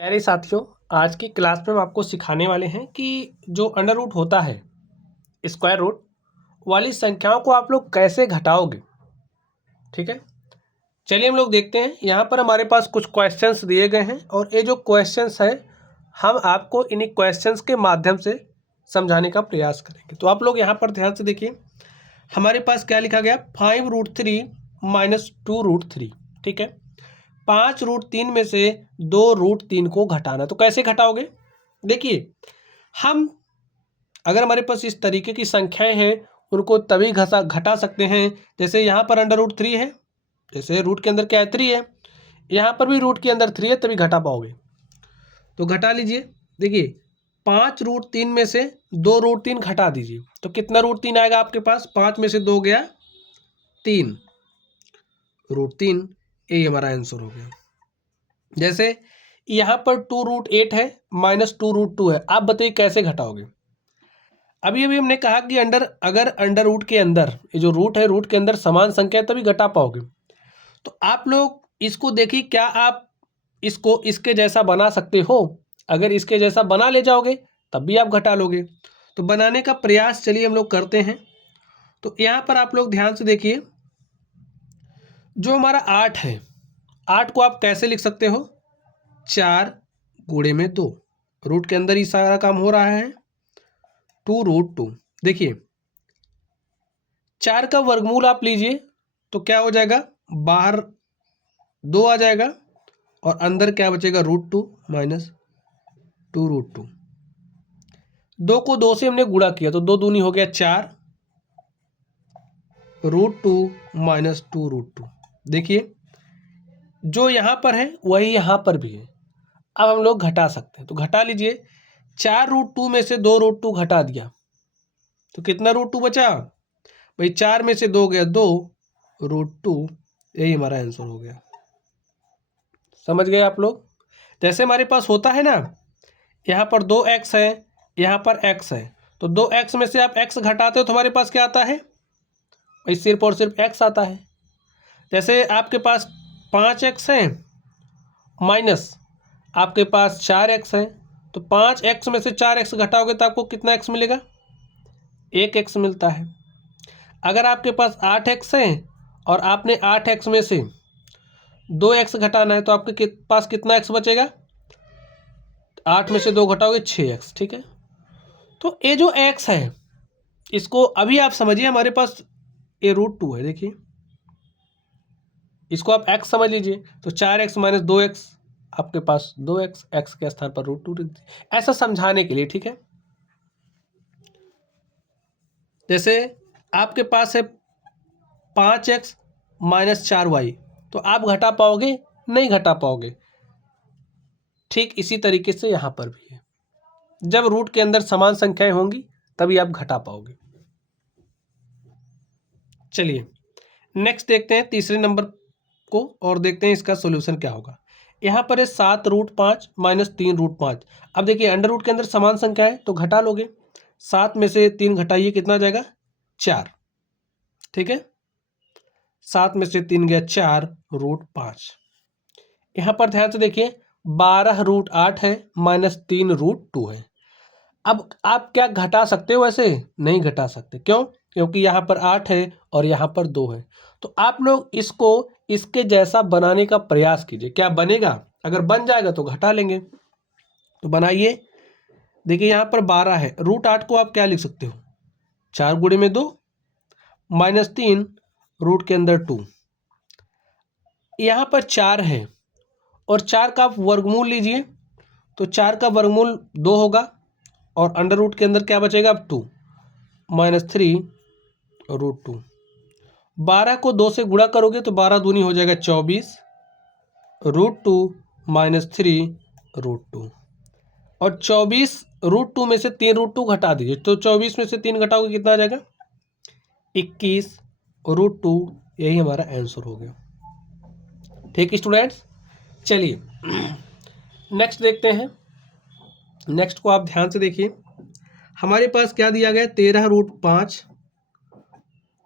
प्यारे साथियों, आज की क्लास में हम आपको सिखाने वाले हैं कि जो अंडर रूट होता है, स्क्वायर रूट वाली संख्याओं को आप लोग कैसे घटाओगे। ठीक है, चलिए हम लोग देखते हैं। यहाँ पर हमारे पास कुछ क्वेश्चंस दिए गए हैं और ये जो क्वेश्चंस है हम आपको इन्हीं क्वेश्चंस के माध्यम से समझाने का प्रयास करेंगे। तो आप लोग यहाँ पर ध्यान से देखिए, हमारे पास क्या लिखा गया, 5√3 माइनस 2√3। ठीक है, 5√3 में से 2√3 को घटाना। तो कैसे घटाओगे? देखिए, हम अगर हमारे पास इस तरीके की संख्याएं हैं उनको तभी घटा सकते हैं। जैसे यहाँ पर अंडर रूट 3 है, जैसे रूट के अंदर क्या है, 3 है, यहाँ पर भी रूट के अंदर 3 है, तभी घटा पाओगे। तो घटा लीजिए। देखिए, 5√3 में से 2√3 घटा दीजिए तो कितना √3 आएगा आपके पास? 5 में से 2 गया 3, √3, यही हमारा आंसर हो गया। जैसे यहाँ पर 2√8 है माइनस 2√2 है, आप बताइए कैसे घटाओगे? अभी अभी हमने कहा कि अगर अंडर रूट के अंदर ये जो रूट है, रूट के अंदर समान संख्या है तभी घटा पाओगे। तो आप लोग इसको देखिए, क्या आप इसको इसके जैसा बना सकते हो? अगर इसके जैसा बना ले जाओगे तब भी आप घटा लोगे। तो बनाने का प्रयास चलिए हम लोग करते हैं। तो यहाँ पर आप लोग ध्यान से देखिए, जो हमारा 8 है, 8 को आप कैसे लिख सकते हो? 4 × 2, रूट के अंदर ही सारा काम हो रहा है, 2√2। देखिए, 4 का वर्गमूल आप लीजिए तो क्या हो जाएगा, बाहर 2 आ जाएगा और अंदर क्या बचेगा, √2 माइनस 2√2। 2 को 2 से हमने गुणा किया तो 2 दूनी हो गया 4, √2 माइनस 2√2। देखिए, जो यहाँ पर है वही यहाँ पर भी है। अब हम लोग घटा सकते हैं, तो घटा लीजिए। 4√2 में से 2√2 घटा दिया तो कितना √2 बचा भाई? 4 में से 2 गया 2, √2, यही हमारा आंसर हो गया। समझ गए आप लोग? जैसे हमारे पास होता है ना, यहाँ पर 2x है, यहाँ पर x है, तो 2x में से आप x घटाते हो तो हमारे पास क्या आता है भाई? सिर्फ और सिर्फ x आता है। जैसे आपके पास 5x है माइनस आपके पास 4x है, तो 5x में से 4x घटाओगे तो आपको कितना x मिलेगा? 1x मिलता है। अगर आपके पास 8x है और आपने 8x में से 2x घटाना है तो आपके पास कितना x बचेगा? 8 में से 2 घटाओगे 6x। ठीक है, तो ये जो x है इसको अभी आप समझिए, हमारे पास ये √2 है। देखिए, इसको आप x समझ लीजिए तो 4x माइनस 2x, आपके पास 2x, x के स्थान पर √2 लिख दीजिए, ऐसा समझाने के लिए। ठीक है, जैसे आपके पास है 5x माइनस 4y, तो आप घटा पाओगे? नहीं घटा पाओगे। ठीक इसी तरीके से यहाँ पर भी है, जब रूट के अंदर समान संख्याएं होंगी तभी आप घटा पाओगे। चलिए नेक्स्ट देखते हैं तीसरे नंबर को और देखते हैं इसका सॉल्यूशन क्या होगा। यहाँ पर है 7√5 माइनस 3√5। अब देखिए, अंडर रूट के अंदर समान संख्या है तो घटा लोगे। 7 में से 3 घटाइए, कितना आ जाएगा? 4। ठीक है, 7 में से 3 गया 4√5। यहाँ पर ध्यान से देखिए, 12√8 है माइनस 3√2 है। अब आप क्या घटा सकते हो? वैसे नहीं घटा सकते। क्यों? क्योंकि यहाँ पर 8 है और यहाँ पर 2 है। तो आप लोग इसको इसके जैसा बनाने का प्रयास कीजिए, क्या बनेगा? अगर बन जाएगा तो घटा लेंगे। तो बनाइए। देखिए, यहाँ पर 12 है, √8 को आप क्या लिख सकते हो? 4 × 2 माइनस 3, रूट के अंदर 2। यहाँ पर 4 है और 4 का आप वर्गमूल लीजिए तो 4 का वर्गमूल 2 होगा और अंडर रूट के अंदर क्या बचेगा? अब 2 माइनस 3√2। 12 को 2 से गुणा करोगे तो 12 दूनी हो जाएगा 24, √2 माइनस 3√2। और 24 √2 में से 3√2 घटा दीजिए तो 24 में से 3 घटाओगे कितना आ जाएगा? 21, √2, यही हमारा आंसर हो गया। ठीक स्टूडेंट्स, चलिए नेक्स्ट देखते हैं। नेक्स्ट को आप ध्यान से देखिए, हमारे पास क्या दिया गया? 13√5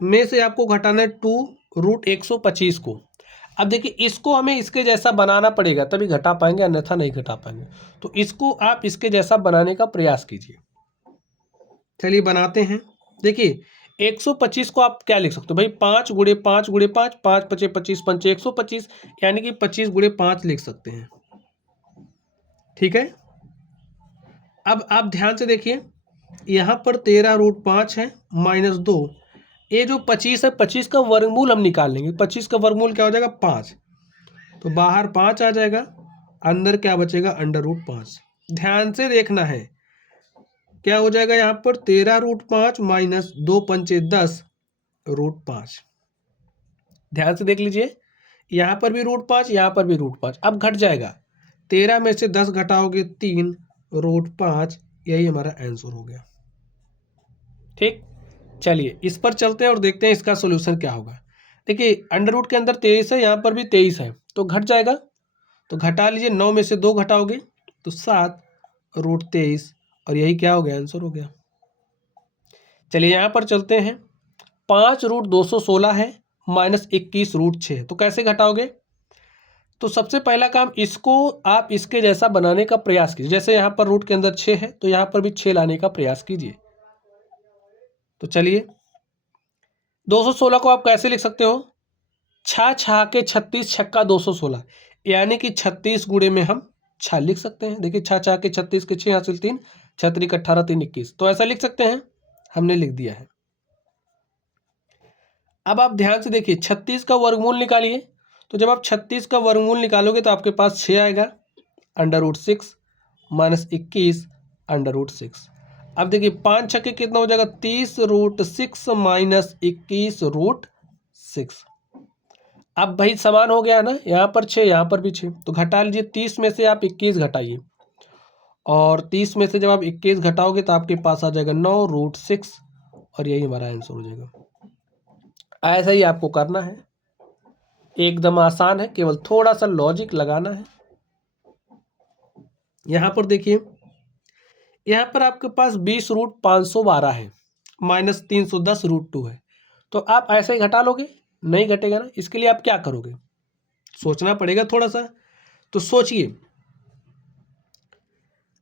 में से आपको घटाना है 2√125 को। अब देखिए इसको हमें इसके जैसा बनाना पड़ेगा तभी घटा पाएंगे, अन्यथा नहीं घटा पाएंगे। तो इसको आप इसके जैसा बनाने का प्रयास कीजिए। चलिए बनाते हैं। देखिए 125 को आप क्या लिख सकते हो भाई, 5 गुणे 5 गुणे 5, 5 पचे 25 पंचे 125, यानी कि 25 गुणे 5 लिख सकते हैं। ठीक है, अब आप ध्यान से देखिए, यहाँ पर 13√5 है -2। ये जो 25 है, 25 का वर्गमूल हम निकाल लेंगे। 25 का वर्गमूल क्या हो जाएगा, 5। तो बाहर 5 आ जाएगा, अंदर क्या बचेगा, √5। ध्यान से देखना है, क्या हो जाएगा यहाँ पर 13√5 माइनस 2 पंचे 10√5। ध्यान से देख लीजिए, यहाँ पर भी √5, यहाँ पर भी √5। अब घट जाएगा, 13 में से 10 घटाओगे 3√5, यही हमारा आंसर हो गया। ठीक, चलिए इस पर चलते हैं और देखते हैं इसका सोल्यूशन क्या होगा। देखिए अंडर रूट के अंदर 23 है, यहाँ पर भी 23 है, तो घट जाएगा। तो घटा लीजिए, 9 में से 2 घटाओगे तो 7√23, और यही क्या हो गया, आंसर हो गया। चलिए यहाँ पर चलते हैं। 5√216 है -21√6, तो कैसे घटाओगे। तो सबसे पहला काम, इसको आप इसके जैसा बनाने का प्रयास कीजिए। जैसे यहाँ पर रूट के अंदर 6 है, तो यहाँ पर भी 6 लाने का प्रयास कीजिए। तो चलिए 216 को आप कैसे लिख सकते हो, 6 6 के 36 छक्का 216, यानी कि 36 गुणे में हम 6 लिख सकते हैं। देखिए 6 6 के 36 के 6 हासिल 3, 6 3 18 3 21, तो ऐसा लिख सकते हैं, हमने लिख दिया है। अब आप ध्यान से देखिए, 36 का वर्गमूल निकालिए। तो जब आप 36 का वर्गमूल निकालोगे तो आपके पास 6 आएगा, √6 -21 √6। अब देखिए 5 छक्के कितना हो जाएगा, 30√6 -21√6। अब भाई समान हो गया ना, यहाँ पर 6 यहाँ पर भी 6, तो घटा लीजिए। 30 में से आप 21 घटाइए, और 30 में से जब आप 21 घटाओगे तो आपके पास आ जाएगा 9√6, और यही हमारा आंसर हो जाएगा। ऐसा ही आपको करना है, एकदम आसान है, केवल थोड़ा सा लॉजिक लगाना है। यहाँ पर देखिए, यहाँ पर आपके पास 20√512 है, -310√2 है, तो आप ऐसे ही घटा लोगे, नहीं घटेगा ना। इसके लिए आप क्या करोगे, सोचना पड़ेगा थोड़ा सा, तो सोचिए।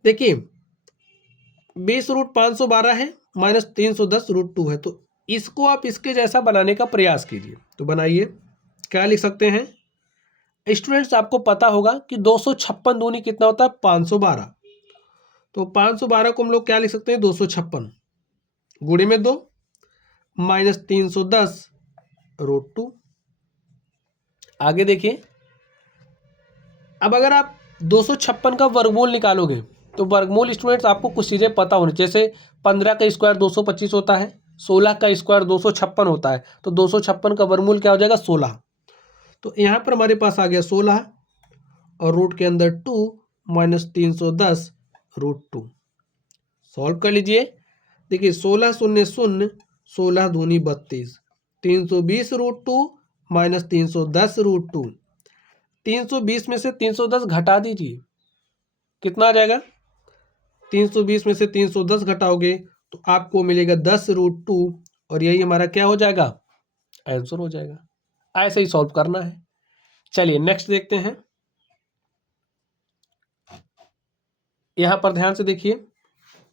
देखिए 20√512 है -310√2 है, तो इसको आप इसके जैसा बनाने का प्रयास कीजिए। तो बनाइए, क्या लिख सकते हैं स्टूडेंट्स, आपको पता होगा कि 256 दूनी कितना होता है, 512। तो 512 को हम लोग क्या लिख सकते हैं, 256 गुणे में 2 -310√2। आगे देखिए, अब अगर आप 256 का वर्गमूल निकालोगे तो वर्गमूल स्टूडेंट्स आपको कुछ चीज़ें पता होनी, जैसे 15 का स्क्वायर 225 होता है, 16 का स्क्वायर 256 होता है, तो 256 का वर्गमूल क्या हो जाएगा, 16। तो यहाँ पर हमारे पास आ गया 16, और रूट के अंदर 2 -310√2। सॉल्व कर लीजिए। देखिए 16 शून्य शून्य, 16 दूनी 32, 320√2 -310√2। 320 में से 310 घटा दीजिए, कितना आ जाएगा, 320 में से 310 घटाओगे तो आपको मिलेगा 10√2, और यही हमारा क्या हो जाएगा, आंसर हो जाएगा। ऐसे ही सॉल्व करना है। चलिए नेक्स्ट देखते हैं। यहां पर ध्यान से देखिए,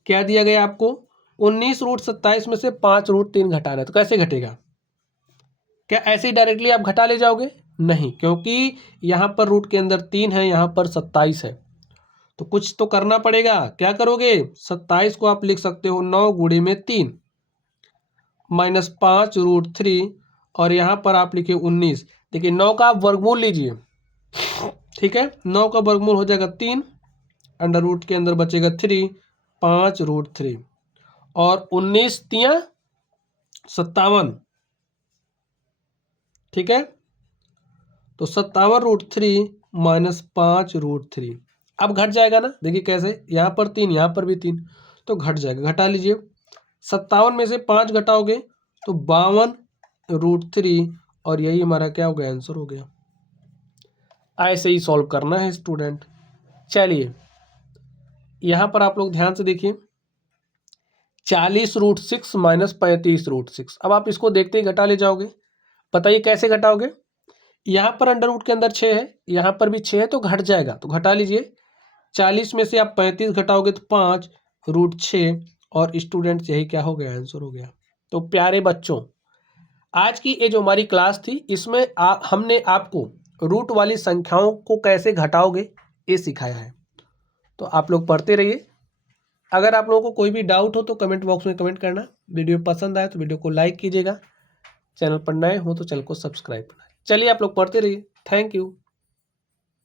क्या दिया गया आपको, 19√27 में से 5√3 घटाना है, तो कैसे घटेगा। क्या ऐसे ही डायरेक्टली आप घटा ले जाओगे, नहीं, क्योंकि यहाँ पर रूट के अंदर 3 है, यहाँ पर 27 है, तो कुछ तो करना पड़ेगा। क्या करोगे, 27 को आप लिख सकते हो 9 गुणे में 3 -5√3, और यहाँ पर आप लिखे 19। देखिए 9 का आप वर्गमूल लीजिए, ठीक है, 9 का वर्गमूल हो जाएगा 3, अंडर रूट के अंदर बचेगा 3, 5√3, और 19 तियां 57, ठीक है, तो 57√3 -5√3। अब घट जाएगा ना, देखिए कैसे, यहाँ पर 3 यहाँ पर भी 3, तो घट जाएगा। घटा लीजिए, 57 में से 5 घटाओगे तो 52√3, और यही हमारा क्या हो गया, आंसर हो गया। ऐसे ही सॉल्व करना है स्टूडेंट। चलिए यहाँ पर आप लोग ध्यान से देखिए, 40√6 -35√6। अब आप इसको देखते ही घटा ले जाओगे, बताइए कैसे घटाओगे। यहाँ पर अंडर रूट के अंदर 6 है, यहाँ पर भी 6 है, तो घट जाएगा, तो घटा लीजिए। 40 में से आप 35 घटाओगे तो 5 √6 और स्टूडेंट यही क्या हो गया, आंसर हो गया। तो प्यारे बच्चों, आज की ये जो हमारी क्लास थी इसमें हमने आपको रूट वाली संख्याओं को कैसे घटाओगे ये सिखाया है। तो आप लोग पढ़ते रहिए। अगर आप लोगों को कोई भी डाउट हो तो कमेंट बॉक्स में कमेंट करना। वीडियो पसंद आए तो वीडियो को लाइक कीजिएगा। चैनल पर नए हो तो चैनल को सब्सक्राइब करना। चलिए आप लोग पढ़ते रहिए। Thank you.